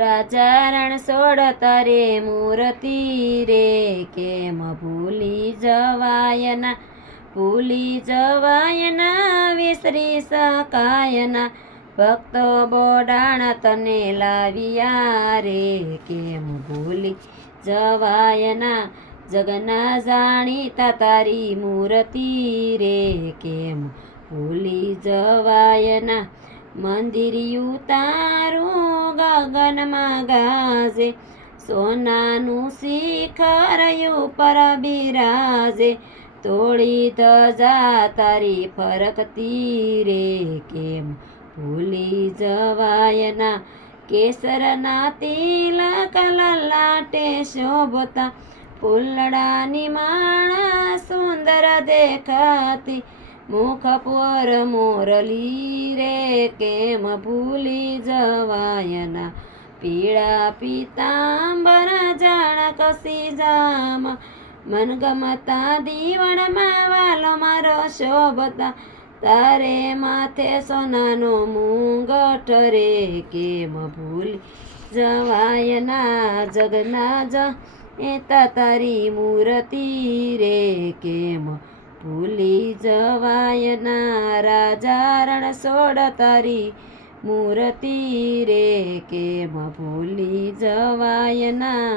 રાજા રણછોડ તારે મૂર્તિ રે કેમ ભૂલી જવાયના, ભૂલી જવાયના વિસરી શકાયના, ભક્તો બોડાણ તને લાવ્યા રે કેમ ભૂલી જવાયના, જગના જાણીતા તારી મૂર્તિ રે કેમ ભૂલી જવાયના, મંદિરિયું તારું ગગનમાં ગાજે, સોનાનું શિખર ઉપર બિરાજે, તોળી ધજા તારી ફરકતી રે કેમ ભૂલી જવાયના, કેસરના તિલક લલાટે શોભતા, ફૂલડાની માળા સુંદર દેખાતી, મુખ પર મોરલી રે કેમ ભૂલી જવાયના, પીળા પીતાંબર જાણ કસી જામ, મનગમતા દીવણમાં વાલો મારો શોભતા, તારે માથે સોનાનો મુંગટ રે કેમ ભૂલી જવાયના, જગના જાણીતા તારી મૂર્તિ રે કેમ ભૂલી જવાયના, રાજા રણછોડ તારી મૂર્તિ રે કેમ ભૂલી જવાયના.